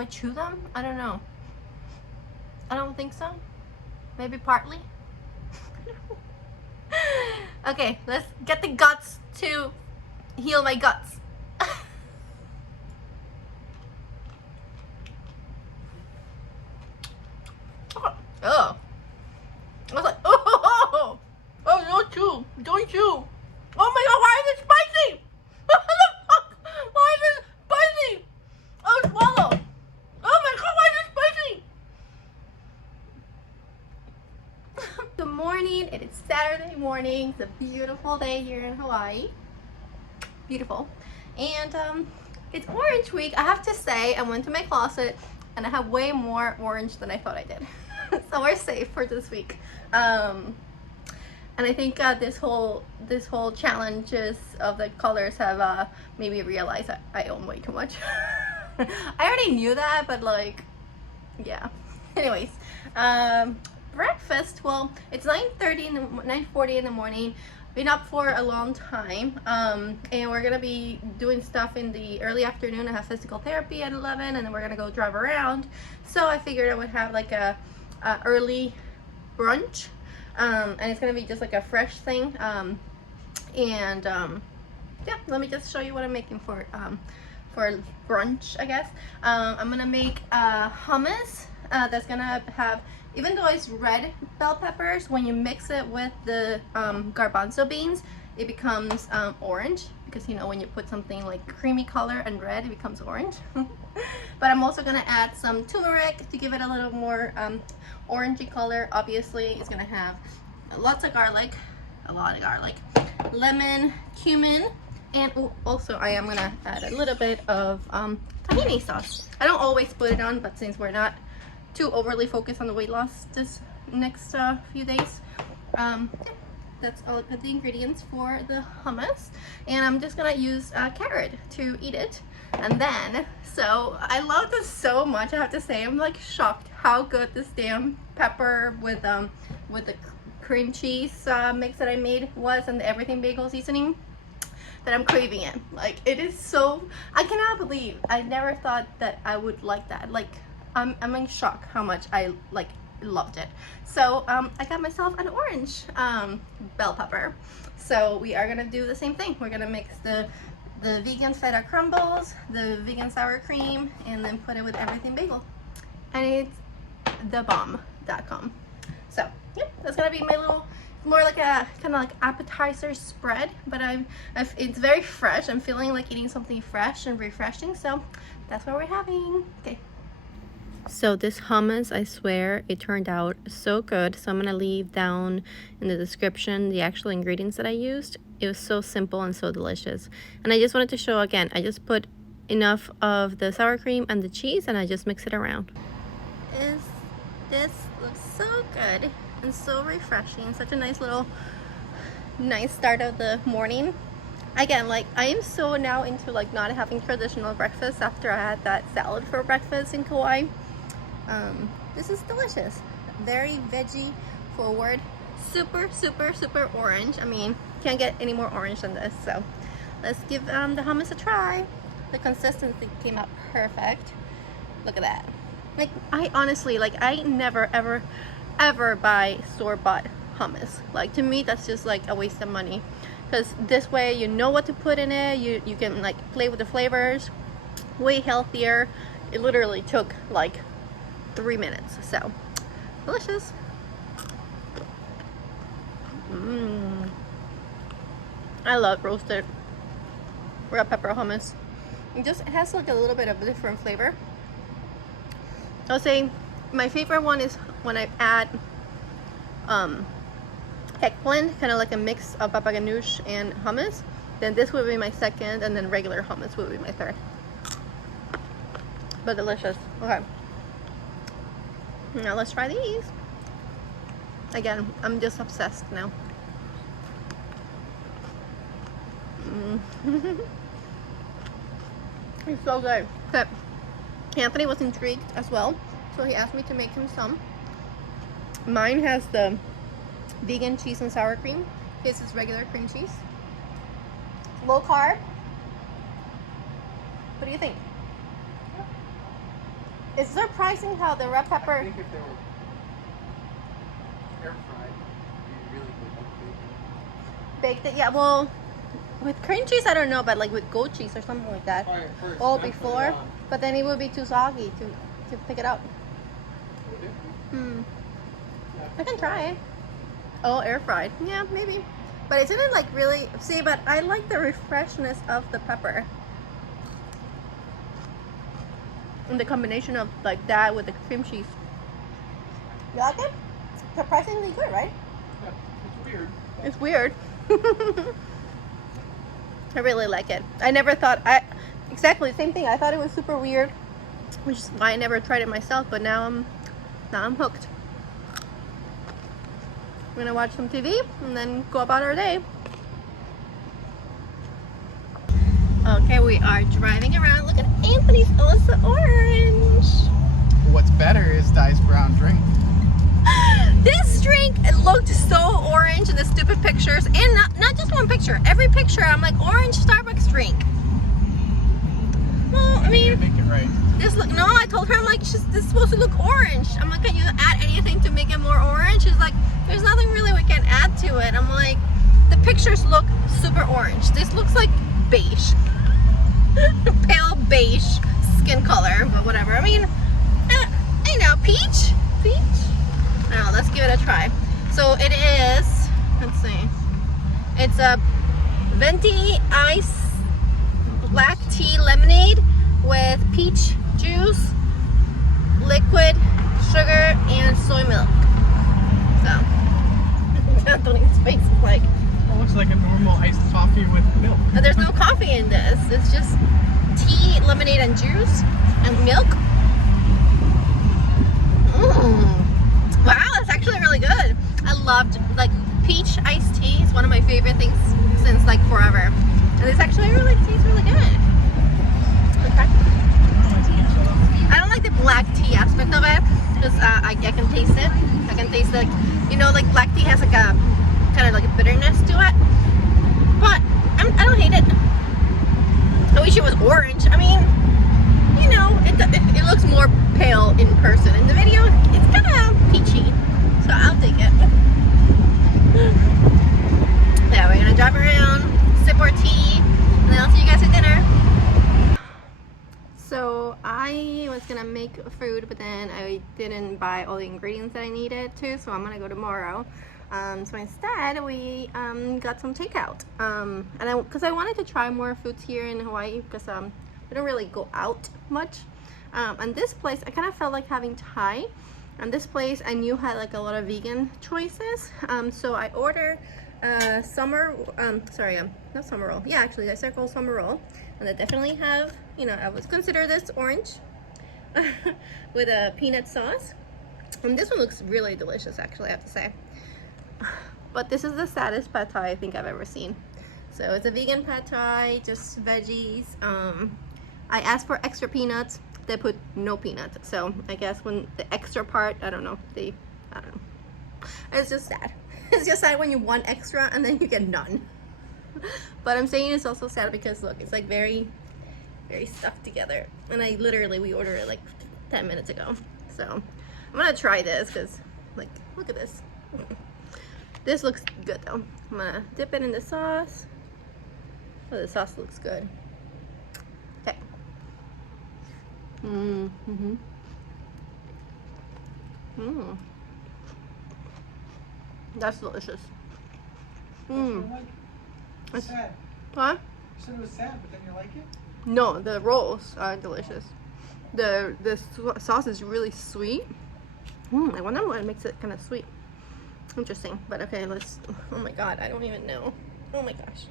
I chew them? I don't know. I don't think so. Maybe partly. Okay, let's get the guts to heal my guts. Oh. I was like, oh, don't chew, don't chew. Oh my god, why is it spicy? What the fuck? Why is it spicy? Oh, swallow. Oh my god, why is it spicy? Good morning, it is Saturday morning. It's a beautiful day here in Hawaii. Beautiful. And it's Orange Week. I have to say, I went to my closet and I have way more orange than I thought I did. So we're safe for this week. And I think this whole challenges of the colors have made me realize that I own way too much. I already knew that, but like, yeah. Anyways, breakfast. Well, it's 9:40 in the morning. Been up for a long time, and we're gonna be doing stuff in the early afternoon. I have physical therapy at 11, and then we're gonna go drive around. So I figured I would have like a early brunch, and it's gonna be just like a fresh thing. Yeah, let me just show you what I'm making for brunch, I guess. I'm gonna make hummus that's gonna have, even though it's red bell peppers, when you mix it with the garbanzo beans, it becomes orange, because you know when you put something like creamy color and red, it becomes orange. But I'm also gonna add some turmeric to give it a little more orangey color. Obviously, it's gonna have lots of garlic, a lot of garlic, lemon, cumin, and also I am gonna add a little bit of tahini sauce. I don't always put it on, but since we're not too overly focused on the weight loss this next few days, yeah, that's all the ingredients for the hummus. And I'm just gonna use carrot to eat it. And then, so I love this so much, I have to say. I'm like shocked how good this damn pepper with the cream cheese mix that I made was, and the everything bagel seasoning, that I'm craving it. Like, it is so, I cannot believe, I never thought that I would like that. Like, I'm in shock how much I like loved it. So I got myself an orange bell pepper. So we are gonna do the same thing. We're gonna mix the vegan feta crumbles, the vegan sour cream, and then put it with everything bagel. And it's thebomb.com. So yeah, that's gonna be my little, more like a kind of like appetizer spread, but it's very fresh. I'm feeling like eating something fresh and refreshing, so that's what we're having. Okay. So this hummus, I swear, it turned out so good. So I'm gonna leave down in the description the actual ingredients that I used. It was so simple and so delicious. And I just wanted to show again, I just put enough of the sour cream and the cheese, and I just mix it around. This looks so good and so refreshing. Such a nice start of the morning. Again, like, I am so now into like not having traditional breakfast after I had that salad for breakfast in Kauai. This is delicious. Very veggie forward. Super, super, super orange. I mean, can't get any more orange than this. So let's give the hummus a try. The consistency came out perfect. Look at that. Like, I honestly, like, I never ever buy store-bought hummus. Like, to me, that's just like a waste of money, because this way you know what to put in it. You can like play with the flavors. Way healthier. It literally took like 3 minutes. So delicious. I love roasted red pepper hummus. It has like a little bit of a different flavor. I'll say my favorite one is when I add eggplant, kind of like a mix of papa ganoush and hummus. Then this would be my second, and then regular hummus would be my third. But delicious. Okay, now let's try these. Again, I'm just obsessed now. It's so good. Okay, Anthony was intrigued as well, so he asked me to make him some. Mine has the vegan cheese and sour cream. His is regular cream cheese. Low carb. What do you think? It's surprising how the red pepper. I think if they were air fried, it'd be really good. Baked it, yeah. Well, with cream cheese, I don't know, but like with goat cheese or something like that. Fry it first, Oh, then put it before, on. but then it would be too soggy to pick it up. Would it? Hmm. Yeah. I can try it. Oh, air fried. Yeah, maybe. But isn't it like really? See, but I like the refreshness of the pepper. And the combination of like that with the cream cheese. You like it? Surprisingly good, right? Yeah, it's weird. It's weird. I really like it. I never thought exactly the same thing. I thought it was super weird, which is why I never tried it myself. But now I'm hooked. We're gonna watch some TV and then go about our day. Okay, we are driving around. Look at Anthony's Elsa orange. What's better is Di's brown drink. This drink, it looked so orange in the stupid pictures, and not just one picture. Every picture, I'm like, orange Starbucks drink. Well, I mean, make it right. this look. No, I told her, I'm like, this is supposed to look orange. I'm like, can you add anything to make it more orange? She's like, there's nothing really we can add to it. I'm like, the pictures look super orange. This looks like beige, pale beige skin color, but whatever. I mean, you know, peach. Now let's give it a try. So it is, let's see, it's a venti ice black tea lemonade with peach juice, liquid sugar, and soy milk. So Anthony's face is like, It looks like a normal iced coffee with milk. there's no coffee in this. It's just tea, lemonade, and juice and milk. Wow, that's actually really good. I loved, like, peach iced tea is one of my favorite things since like forever. And this actually really tastes really good. Okay. I don't like the black tea aspect of it because I can taste it. I can taste like, you know, like black tea has like a kind of like a bitterness to it. But I don't hate it. I wish it was orange. I mean, you know, it looks more pale in person. In the video, it's kind of peachy, so I'll take it. Yeah, we're gonna drive around, sip our tea, and then I'll see you guys at dinner. So I was gonna make food, but then I didn't buy all the ingredients that I needed to, so I'm gonna go tomorrow. So instead, we got some takeout. Because I wanted to try more foods here in Hawaii, because we don't really go out much. And this place, I kind of felt like having Thai. And this place I knew had like a lot of vegan choices. So I ordered not summer roll. Yeah, actually, I circle summer roll. And they definitely have, you know, I would consider this orange with a peanut sauce. And this one looks really delicious, actually, I have to say. But this is the saddest pad thai I think I've ever seen. So it's a vegan pad thai, just veggies. I asked for extra peanuts. They put no peanuts. So I guess when the extra part, I don't know. It's just sad. It's just sad when you want extra and then you get none. But I'm saying it's also sad because look, it's like very, very stuck together. And we ordered it like 10 minutes ago. So I'm gonna try this because, like, look at this. This looks good though. I'm gonna dip it in the sauce. Oh, the sauce looks good. Okay. That's delicious. It's sad. Huh? You said it was sad, but then you like it? No, the rolls are delicious. The sauce is really sweet. I wonder what makes it kind of sweet. Interesting, but okay, let's. Oh my god, I don't even know. Oh my gosh.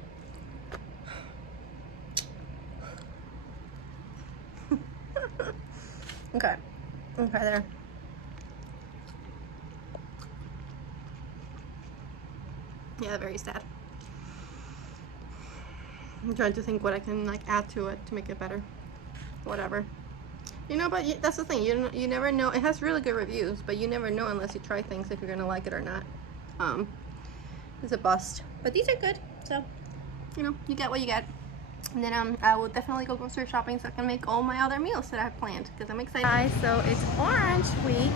Okay, there. Yeah, very sad. I'm trying to think what I can like add to it to make it better. Whatever. You know, but that's the thing. You never know. It has really good reviews, but you never know unless you try things if you're gonna like it or not. It's a bust, but these are good. So, you know, you get what you get. And then I will definitely go grocery shopping so I can make all my other meals that I have planned because I'm excited. Guys, so it's orange week.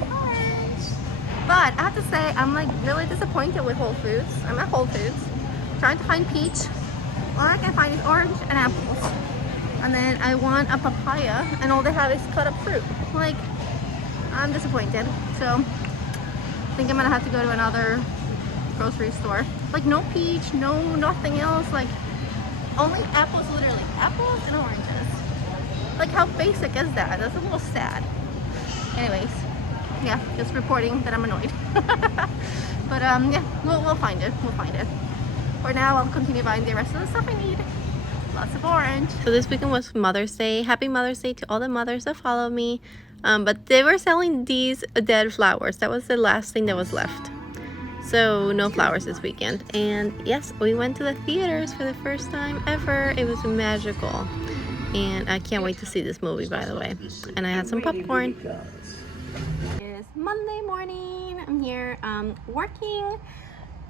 Orange. But I have to say, I'm like really disappointed with Whole Foods. I'm at Whole Foods trying to find peach. All I can find is orange and apples. And then I want a papaya and all they have is cut up fruit. Like, I'm disappointed. So I think I'm gonna have to go to another grocery store. Like no peach, no nothing else. Like only apples, literally. Apples and oranges. Like how basic is that? That's a little sad. Anyways, yeah, just reporting that I'm annoyed. But yeah, we'll find it. We'll find it. For now, I'll continue buying the rest of the stuff I need. Lots of orange. So this weekend was Mother's Day. Happy Mother's Day to all the mothers that follow me. But they were selling these dead flowers. That was the last thing that was left. So no flowers this weekend. And yes, we went to the theaters for the first time ever. It was magical. And I can't wait to see this movie, by the way. And I had some popcorn. It's Monday morning. I'm here working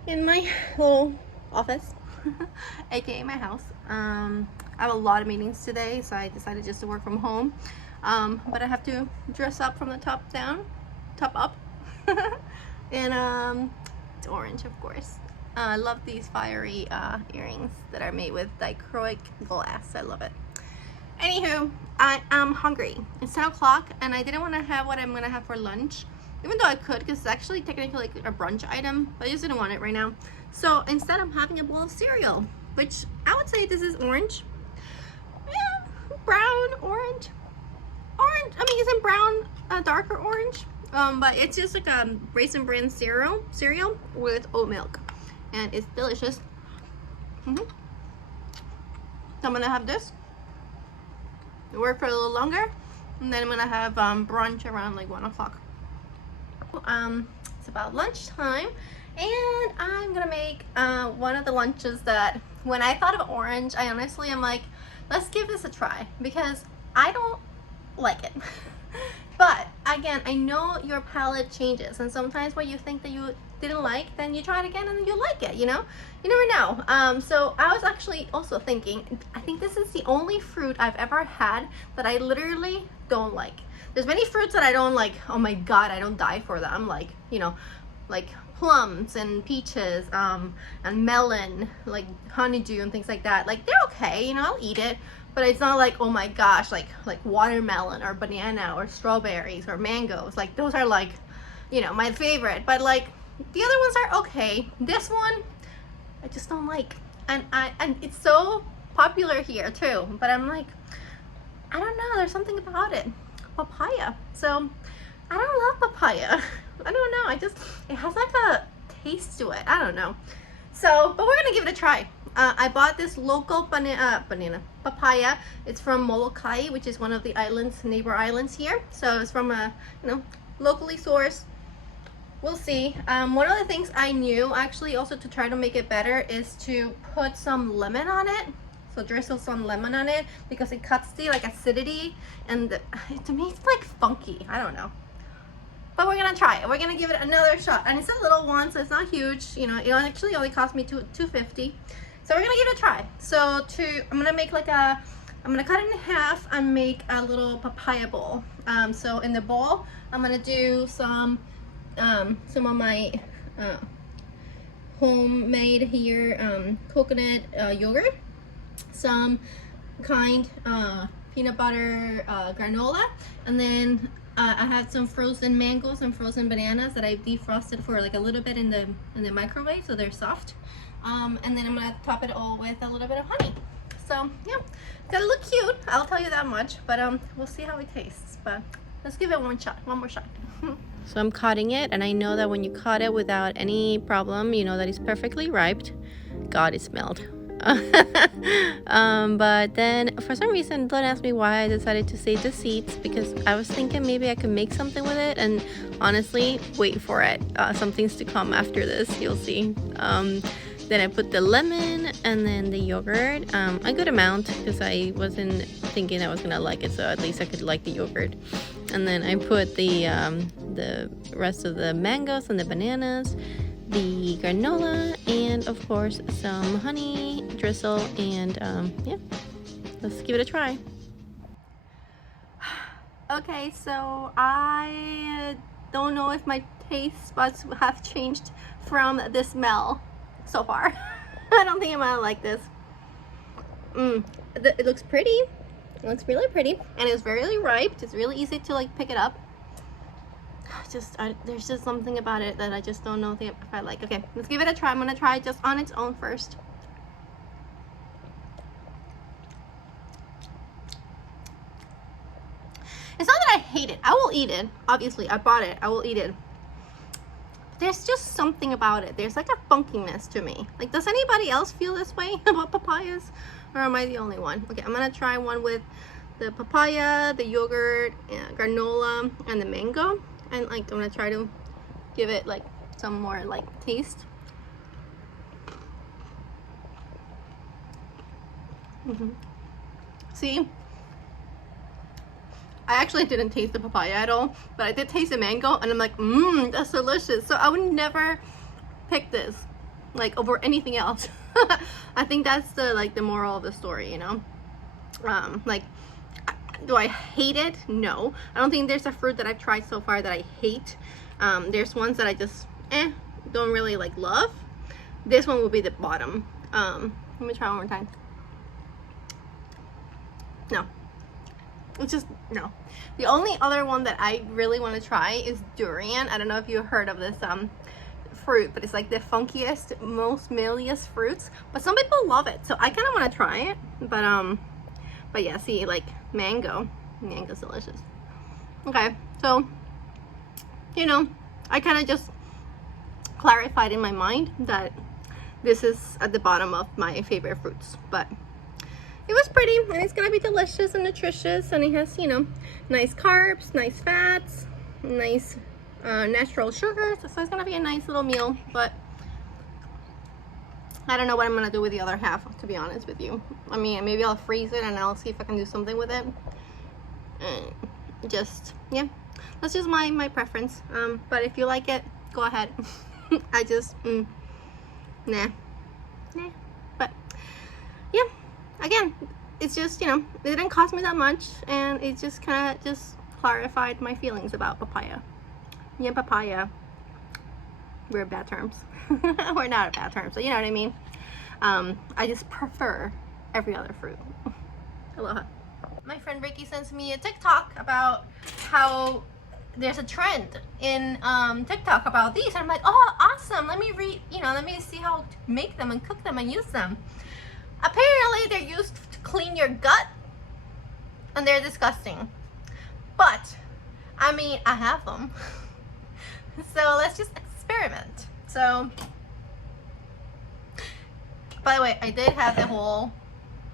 in my little office, aka my house. I have a lot of meetings today, so I decided just to work from home. But I have to dress up from the top up. And it's orange, of course. I love these fiery earrings that are made with dichroic glass. I love it. Anywho, I am hungry. It's 10 o'clock and I didn't want to have what I'm going to have for lunch. Even though I could, because it's actually technically like a brunch item, but I just didn't want it right now. So instead I'm having a bowl of cereal, which I would say this is orange. Yeah, brown, orange. Orange, I mean, isn't brown darker orange? But it's just like a Raisin Bran cereal with oat milk. And it's delicious. So I'm gonna have this. Work for a little longer. And then I'm gonna have brunch around like 1 o'clock. It's about lunchtime. And I'm gonna make one of the lunches that when I thought of orange, I honestly am like, let's give this a try. Because I don't like it. But again, I know your palate changes, and sometimes what you think that you didn't like, then you try it again and you like it, you know? You never know. So I was actually also thinking, I think this is the only fruit I've ever had that I literally don't like. There's many fruits that I don't like, oh my god, I don't die for them, like, you know, like plums and peaches, and melon, like honeydew and things like that. Like, they're okay, you know, I'll eat it. But it's not like, oh my gosh, like watermelon or banana or strawberries or mangoes. Like, those are like, you know, my favorite. But like, the other ones are okay. This one, I just don't like. And it's so popular here too. But I'm like, I don't know, there's something about it. Papaya. So, I don't love papaya. I don't know, it has like a taste to it. I don't know. So, but we're gonna give it a try. I bought this local papaya. It's from Molokai, which is one of the islands, neighbor islands here. So it's from a, you know, locally sourced. We'll see. One of the things I knew actually also to try to make it better is to put some lemon on it. So drizzle some lemon on it because it cuts the like acidity, and to me it's like funky. I don't know. But we're gonna try it. We're gonna give it another shot. And it's a little one, so it's not huge. You know, it actually only cost me $2.50. So we're gonna give it a try. So I'm gonna make like I'm gonna cut it in half and make a little papaya bowl. So in the bowl, I'm gonna do some of my homemade here coconut yogurt, some kind peanut butter granola, and then I had some frozen mangoes and frozen bananas that I defrosted for like a little bit in the microwave so they're soft. And then I'm gonna top it all with a little bit of honey. So yeah, it's gonna look cute, I'll tell you that much, but we'll see how it tastes. But let's give it one more shot. So I'm cutting it, and I know that when you cut it without any problem, you know that it's perfectly ripe. God, it smelled. But then for some reason, don't ask me why I decided to save the seeds, because I was thinking maybe I could make something with it, and honestly, wait for it. Something's to come after this, you'll see. Then I put the lemon and then the yogurt, a good amount, because I wasn't thinking I was gonna like it, so at least I could like the yogurt. And then I put the rest of the mangoes and the bananas, the granola, and of course some honey drizzle, and yeah, let's give it a try. Okay, so I don't know if my taste buds have changed from the smell so far. I don't think I'm gonna like this. It looks pretty. It looks really pretty, and it's very ripe. It's really easy to like pick it up. There's just something about it that I just don't know if I like. Okay, let's give it a try. I'm gonna try it just on its own first. It's not that I hate it. I will eat it. Obviously, I bought it. I will eat it. There's just something about it. There's like a funkiness to me. Like, does anybody else feel this way about papayas? Or am I the only one? Okay, I'm gonna try one with the papaya, the yogurt, granola, and the mango. And like, I'm gonna try to give it like some more like taste. See? I actually didn't taste the papaya at all, but I did taste the mango, and I'm like, that's delicious. So I would never pick this like over anything else. I think that's the moral of the story, you know. Like, do I hate it? No, I don't think there's a fruit that I've tried so far that I hate. There's ones that I just don't really like love. This one will be the bottom. Let me try one more time. No. It's just, no. The only other one that I really want to try is durian. I don't know if you heard of this fruit, but it's like the funkiest, most mealiest fruits. But some people love it, so I kind of want to try it. But yeah, see, like mango's delicious. Okay, so you know, I kind of just clarified in my mind that this is at the bottom of my favorite fruits, but it was pretty, and it's gonna be delicious and nutritious, and it has, you know, nice carbs, nice fats, nice natural sugars, so it's gonna be a nice little meal. But I don't know what I'm gonna do with the other half, to be honest with you. I mean, maybe I'll freeze it and I'll see if I can do something with it. And just, yeah, that's just my preference. But if you like it, go ahead. I just, nah. But yeah. Again, it's just, you know, it didn't cost me that much, and it just kind of just clarified my feelings about papaya. Me and papaya, we're at bad terms. We're not at bad terms, but you know what I mean. I just prefer every other fruit. Aloha. My friend Ricky sends me a TikTok about how there's a trend in TikTok about these, and I'm like, oh, awesome. Let me let me see how to make them and cook them and use them. Apparently they're used to clean your gut, and they're disgusting. But I mean, I have them. So let's just experiment. So, by the way, I did have the whole,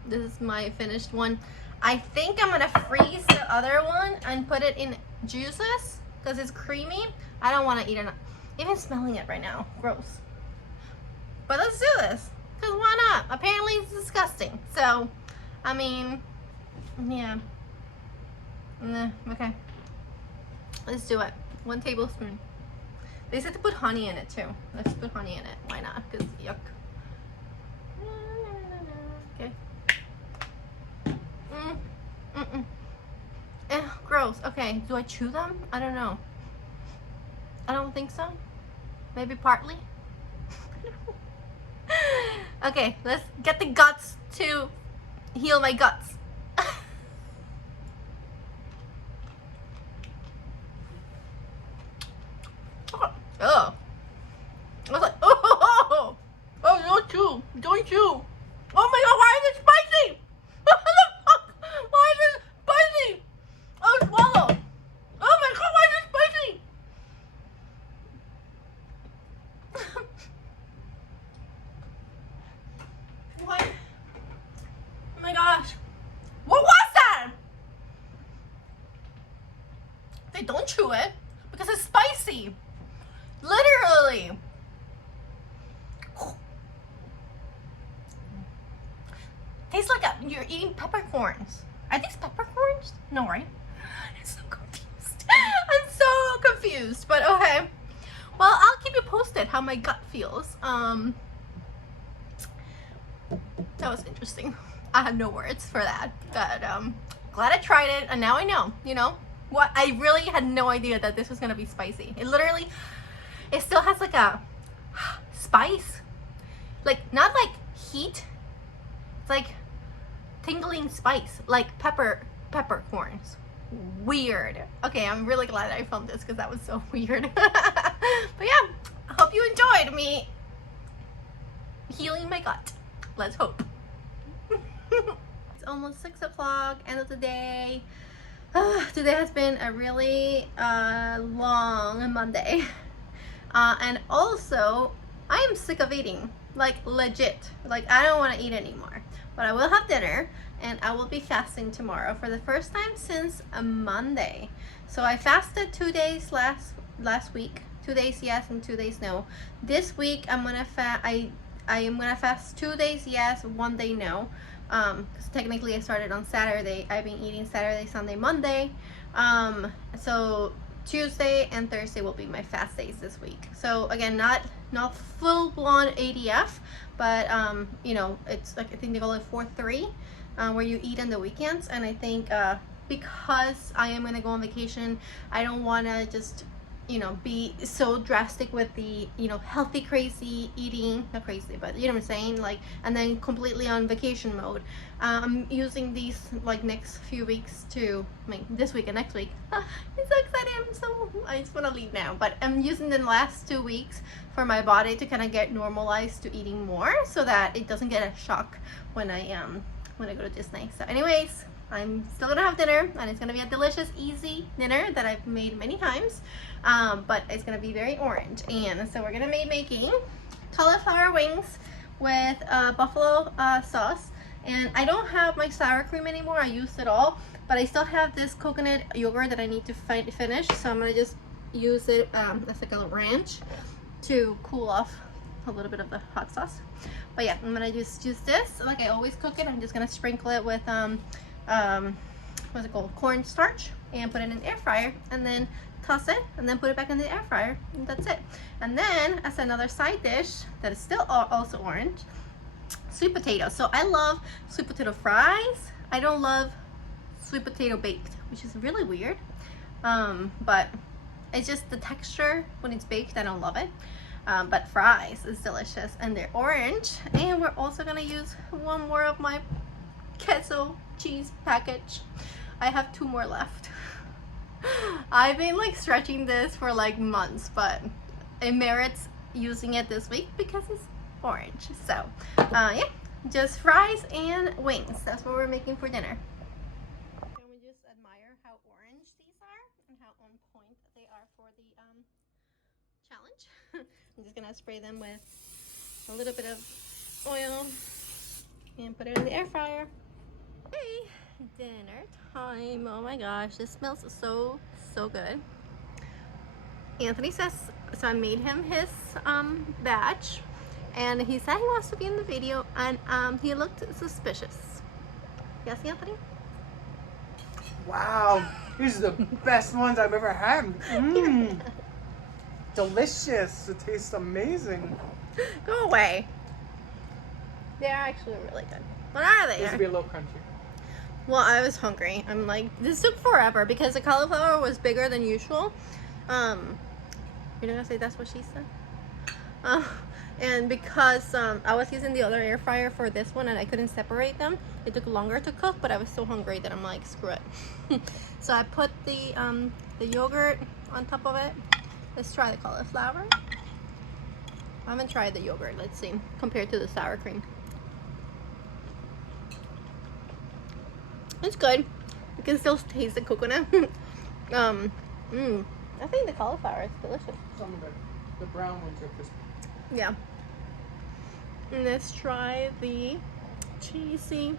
this is my finished one. I think I'm gonna freeze the other one and put it in juices because it's creamy. I don't want to eat it. Even smelling it right now, gross. But let's do this. Because why not? Apparently it's disgusting. So, I mean, yeah. Okay. Let's do it. 1 tablespoon. They said to put honey in it too. Let's put honey in it. Why not? Because yuck. Okay. Gross. Okay. Do I chew them? I don't know. I don't think so. Maybe partly. Okay, let's get the guts to heal my guts. Oh. I was like, oh, don't chew. Don't chew. Oh my god, why is it spicy? What the fuck? Why is it spicy? Oh, swallow. Oh my god, why is it spicy? What? Oh my gosh. What was that? They don't chew it because it's spicy. Literally. Tastes like you're eating peppercorns. Are these peppercorns? No, right? I'm so confused. I'm so confused, but okay. Well, I'll keep you posted how my gut feels. That was interesting. I have no words for that, but glad I tried it, and now I know, you know what, I really had no idea that this was gonna be spicy. It literally, it still has like a spice, like not like heat, it's like tingling spice, like peppercorns. Weird. Okay, I'm really glad I filmed this because that was so weird. But yeah, I hope you enjoyed me healing my gut. Let's hope. It's almost 6 o'clock, end of the day. Today has been a really long Monday. And also, I am sick of eating. Like, legit. Like, I don't want to eat anymore. But I will have dinner, and I will be fasting tomorrow for the first time since a Monday. So I fasted 2 days last week. 2 days yes and 2 days no. This week I'm gonna I am gonna fast 2 days yes, 1 day no. Because technically I started on Saturday. I've been eating Saturday, Sunday, Monday. So Tuesday and Thursday will be my fast days this week. So again, not full-blown ADF, but you know, it's like, I think they call it 4-3, where you eat on the weekends. And I think because I am gonna go on vacation, I don't want to just, you know, be so drastic with the, you know, healthy crazy eating, not crazy, but you know what I'm saying, like, and then completely on vacation mode. I'm using these like next few weeks to, I mean, this week and next week. It's so exciting. I just want to leave now, but I'm using the last 2 weeks for my body to kind of get normalized to eating more, so that it doesn't get a shock when I go to Disney. So anyways, I'm still gonna have dinner, and it's gonna be a delicious, easy dinner that I've made many times, but it's gonna be very orange. And so we're gonna be making cauliflower wings with buffalo sauce. And I don't have my sour cream anymore, I used it all, but I still have this coconut yogurt that I need to finish, so I'm gonna just use it as like a ranch to cool off a little bit of the hot sauce. But yeah, I'm gonna just use this like I always cook it. I'm just gonna sprinkle it with what's it called, cornstarch, and put it in the air fryer, and then toss it, and then put it back in the air fryer, and that's it. And then as another side dish that is still also orange, sweet potato. So I love sweet potato fries. I don't love sweet potato baked, which is really weird, but it's just the texture when it's baked, I don't love it. But fries is delicious, and they're orange. And we're also gonna use one more of my queso cheese package. I have 2 more left. I've been like stretching this for like months, but it merits using it this week because it's orange. So yeah, just fries and wings. That's what we're making for dinner. Can we just admire how orange these are and how on point they are for the challenge? I'm just gonna spray them with a little bit of oil and put it in the air fryer. Hey, dinner time. Oh my gosh, this smells so good. Anthony says, so I made him his batch, and he said he wants to be in the video, and he looked suspicious. Yes, Anthony? Wow, these are the best ones I've ever had. Mmm. Delicious. It tastes amazing. Go away. They're actually really good. What are they? This would be a little crunchy. Well, I was hungry. I'm like, this took forever because the cauliflower was bigger than usual. You're not gonna say that's what she said? And because I was using the other air fryer for this one and I couldn't separate them, it took longer to cook, but I was so hungry that I'm like, screw it. So I put the yogurt on top of it. Let's try the cauliflower. I haven't tried the yogurt. Let's see, compared to the sour cream. It's good. You can still taste the coconut. I think the cauliflower is delicious. Some of the brown ones are crispy. Yeah. And let's try the cheesy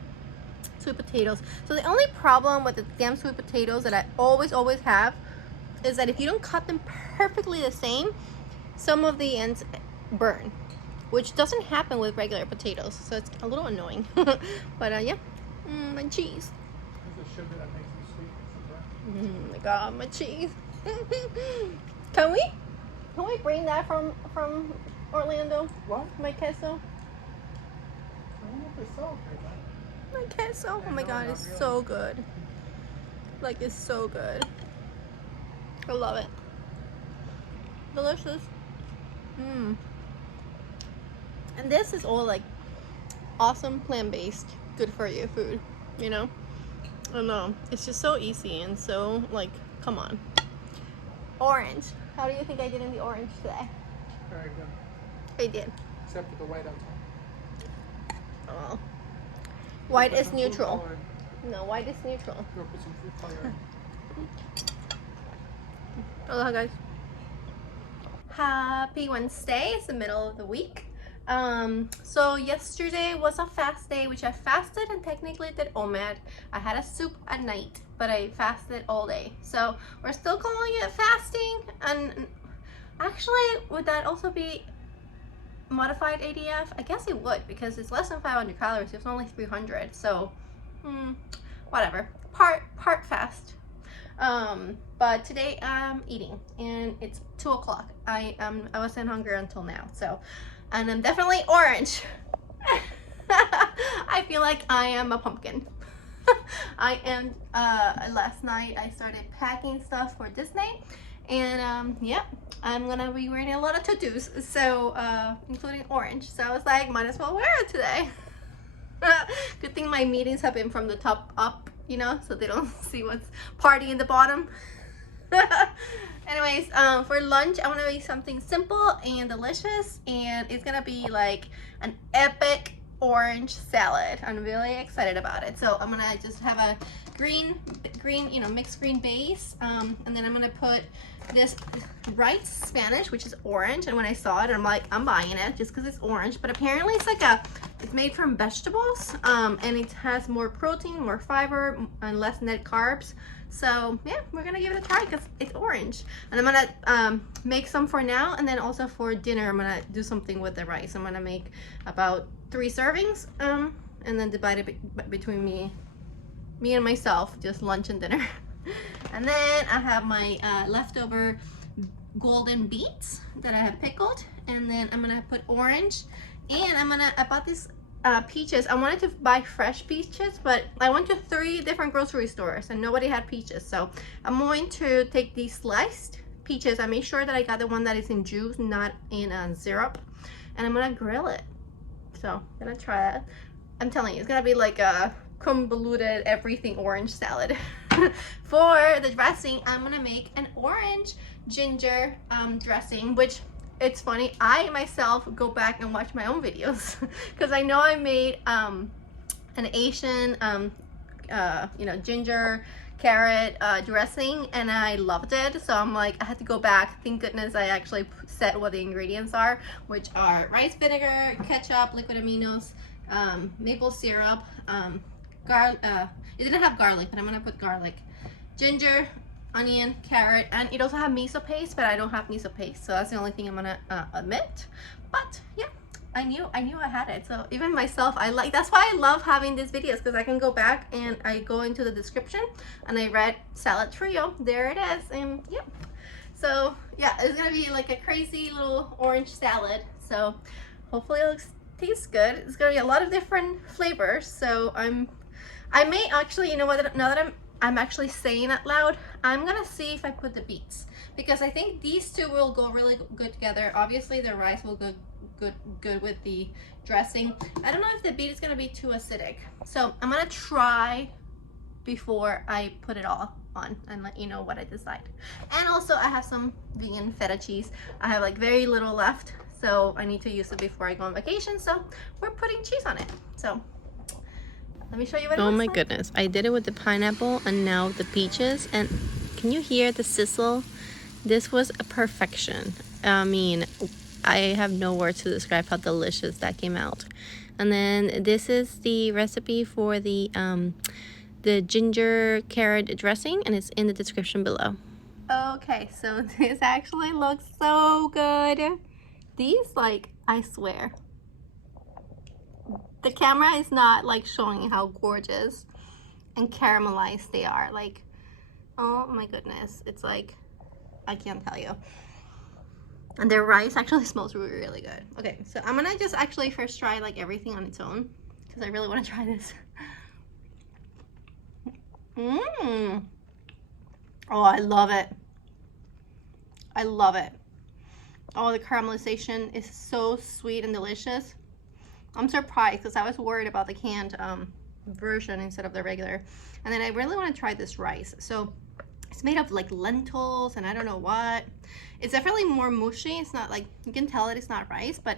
sweet potatoes. So the only problem with the damn sweet potatoes that I always have is that if you don't cut them perfectly the same, some of the ends burn, which doesn't happen with regular potatoes, so it's a little annoying. But yeah, my cheese. There's a sugar that makes them sweet. Oh my god, my cheese. Can we? Can we bring that from Orlando? What? My queso. I don't know if it's so okay, My queso. Oh my god, it's so good. Like, it's so good. I love it. Delicious. Mmm. And this is all like awesome plant-based, good for you food, you know? I don't know. It's just so easy and so like, come on. Orange. How do you think I did in the orange today? Very good. I did. Except for the white on top. Oh. White is Put some food neutral. color in. No, white is neutral. Go put some food color in. Aloha, guys. Happy Wednesday. It's the middle of the week. So yesterday was a fast day, which I fasted and technically did OMAD. I had a soup at night, but I fasted all day. So we're still calling it fasting. And actually, would that also be modified ADF? I guess it would, because it's less than 500 calories. It's only 300. So, whatever. Part fast. But today I'm eating, and it's 2 o'clock. I wasn't hungry until now. So. And I'm definitely orange. I feel like I am a pumpkin. I am, last night I started packing stuff for Disney. And yeah, I'm gonna be wearing a lot of tutus. So, including orange. So I was like, might as well wear it today. Good thing my meetings have been from the top up, you know, so they don't see what's party in the bottom. Anyways, for lunch I want to make something simple and delicious, and it's gonna be like an epic orange salad. I'm really excited about it. So I'm gonna just have a green, you know, mixed green base, and then I'm gonna put this rice Spanish, which is orange. And when I saw it, I'm like, I'm buying it just because it's orange. But apparently it's like it's made from vegetables, and it has more protein, more fiber, and less net carbs. So yeah, we're gonna give it a try because it's orange. And I'm gonna make some for now, and then also for dinner I'm gonna do something with the rice. I'm gonna make about 3 servings, and then divide it between me and myself, just lunch and dinner. And then I have my leftover golden beets that I have pickled, and then I'm gonna put orange, and I bought these peaches. I wanted to buy fresh peaches, but I went to 3 different grocery stores and nobody had peaches. So I'm going to take these sliced peaches. I made sure that I got the one that is in juice, not in syrup, and I'm gonna grill it. So I'm gonna try that. I'm telling you, it's gonna be like a convoluted everything orange salad. For the dressing, I'm gonna make an orange ginger dressing, which it's funny, I myself go back and watch my own videos because I know I made an Asian you know, ginger carrot dressing, and I loved it. So I'm like, I had to go back. Thank goodness I actually said what the ingredients are, which are rice vinegar, ketchup, liquid aminos, maple syrup, it didn't have garlic, but I'm gonna put garlic, ginger, onion, carrot, and it also has miso paste, but I don't have miso paste, so that's the only thing I'm gonna omit. But yeah, I knew I had it. So even myself, that's why I love having these videos, because I can go back and I go into the description and I read salad trio. There it is. And yeah, so yeah, it's gonna be like a crazy little orange salad. So hopefully it tastes good. It's gonna be a lot of different flavors. So I may actually, you know what, now that I'm actually saying it out loud, I'm gonna see if I put the beets, because I think these two will go really good together. Obviously the rice will go good with the dressing. I don't know if the beet is gonna be too acidic, so I'm gonna try before I put it all on and let you know what I decide. And also I have some vegan feta cheese. I have like very little left, so I need to use it before I go on vacation, so we're putting cheese on it. So let me show you what it looks like. Oh my goodness, I did it with the pineapple and now the peaches, and can you hear the sizzle? This was a perfection. I mean, I have no words to describe how delicious that came out. And then this is the recipe for the ginger carrot dressing, and it's in the description below. Okay, so this actually looks so good. These, like, I swear, the camera is not like showing how gorgeous and caramelized they are. Like, oh my goodness, it's like, I can't tell you. And their rice actually smells really, really good. Okay, so I'm gonna just actually first try like everything on its own because I really want to try this. Mmm. Oh, I love it. I love it. Oh, the caramelization is so sweet and delicious. I'm surprised because I was worried about the canned version instead of the regular. And then I really want to try this rice. So it's made of like lentils and I don't know what. It's definitely more mushy. It's not like, you can tell that it's not rice, but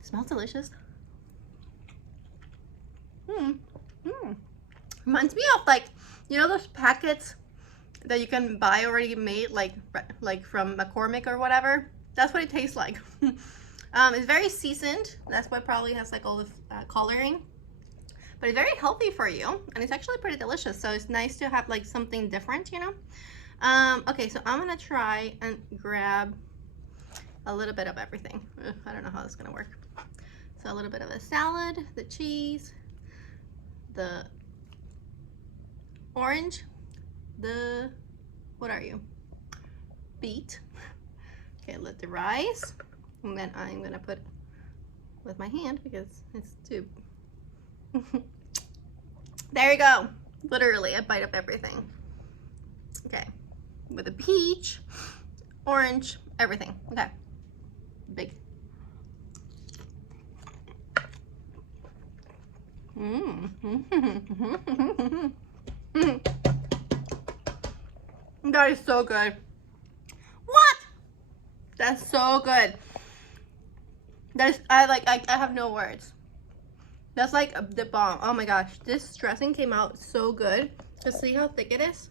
it smells delicious. Reminds me of like, you know those packets that you can buy already made like from McCormick or whatever? That's what it tastes like. It's very seasoned. That's why it probably has like all the coloring. But it's very healthy for you, and it's actually pretty delicious. So it's nice to have like something different, you know. Okay, so I'm gonna try and grab a little bit of everything. I don't know how this is gonna work. So a little bit of a salad, the cheese, the orange, the, what are you? Beet. Okay, let the rice, and then I'm gonna put with my hand because it's too. There you go. Literally a bite of everything. Okay, with the peach, orange, everything. Okay, big. That is so good. What? That's so good. That is, I have no words. That's like the bomb. Oh my gosh, this dressing came out so good. Just see how thick it is.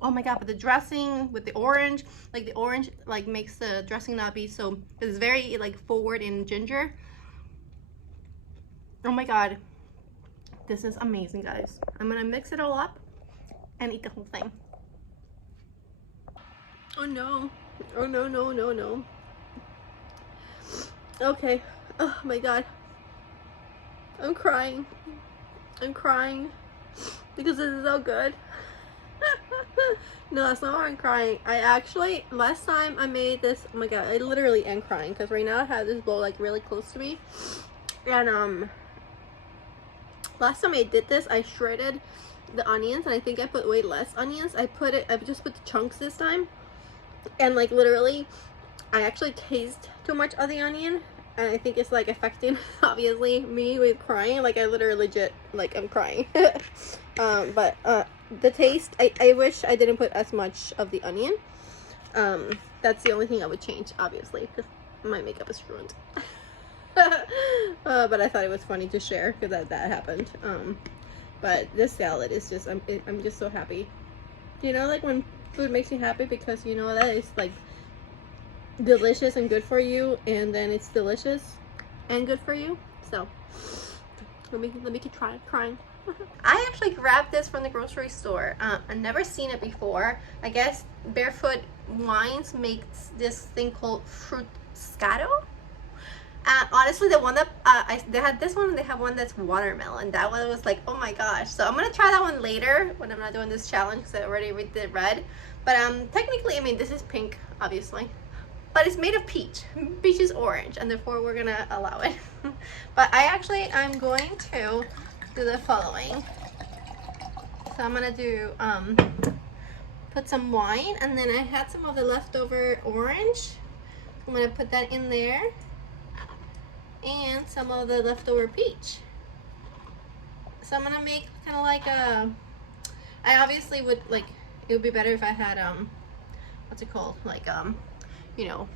Oh my god, but the dressing with the orange, like the orange like makes the dressing not be so, it's very like forward in ginger. Oh my god, this is amazing, guys. I'm gonna mix it all up and eat the whole thing. Oh no. Oh no, no, no, no. Okay. Oh my god. I'm crying. I'm crying because this is so good. No, that's not why I'm crying. I actually, last time I made this, oh my god, I literally am crying because right now I have this bowl like really close to me. And last time I did this, I shredded the onions and I think I put way less onions. I just put the chunks this time. And like literally, I actually taste too much of the onion. And I think it's like affecting obviously me with crying. Like I literally legit, like I'm crying. But the taste, I wish I didn't put as much of the onion. That's the only thing I would change, obviously, because my makeup is ruined. But I thought it was funny to share because that happened. But this salad is just, I'm just so happy. You know, like when food makes you happy because you know that it's like delicious and good for you, and then it's delicious and good for you. So let me keep trying. I actually grabbed this from the grocery store. I've never seen it before. I guess Barefoot Wines makes this thing called Fruscato. Honestly, the one that they had this one, and they have one that's watermelon. That one was like, oh my gosh. So I'm gonna try that one later when I'm not doing this challenge because I already did red. But technically, I mean, this is pink, obviously. But it's made of peach. Peach is orange, and therefore we're gonna allow it. But I'm going to do the following. So I'm gonna do put some wine, and then I had some of the leftover orange. I'm gonna put that in there, and some of the leftover peach. So I'm gonna make kind of like a. I obviously would like. It would be better if I had what's it called? Like you know,